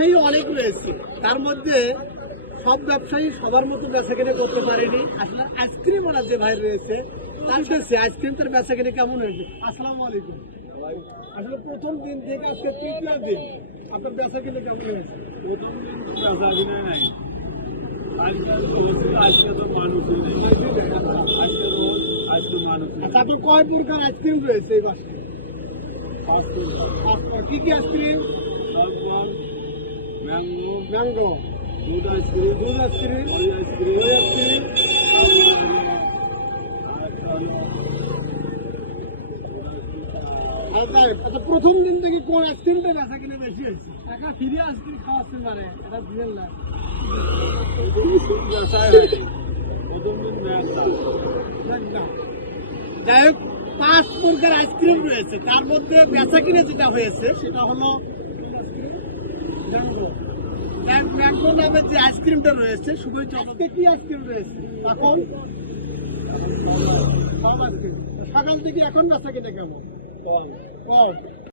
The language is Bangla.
ব্যবসায়ী অনেক রয়েছে, তার মধ্যে সব ব্যবসায়ী সবার মতো বেচা কিনে করতে পারেনি। আসলে আইসক্রিম ওনার যে ভাই রয়েছে তার কাছে আইসক্রিম তার বেচা কিনে কেমন হয়েছে? আসসালামু আলাইকুম। আসলে প্রথম দিন থেকে আজকে তৃতীয় দিন, আপনার বেচা কিনে কেমন হয়েছে? প্রথম দিন তো বেচা কিনে নাই, আজকে তো মানুষ আচ্ছা, আপনার কয় প্রকার আইসক্রিম রয়েছে এই বাসায়? কি কি আইসক্রিম? ম্যাঙ্গো, ম্যাঙ্গো, দুধ আইসক্রিম, দুধ আইসক্রিম, দই আইসক্রিম, দই আইসক্রিম। আচ্ছা, প্রথম দিন থেকে কোন আইসক্রিমটা বেচা কিনে বেশি হয়েছে? টাকা ফিরে আইসক্রিম খাওয়াচ্ছেন মানে এটা দিলেন না। প্রথম দিন ম্যাঙ্গো। যাই হোক, 5 প্রকার আইসক্রিম রয়েছে, তার মধ্যে বেচা কিনে যেটা হয়েছে সেটা হলো ম্যাঙ্গো। ম্যাঙ্গো নামের যে আইসক্রিমটা রয়েছে, শুধু আজকে কি আইসক্রিম রয়েছে এখন? সব আইসক্রিম। সকাল থেকে এখন বেচা কিনে কেমন? কম।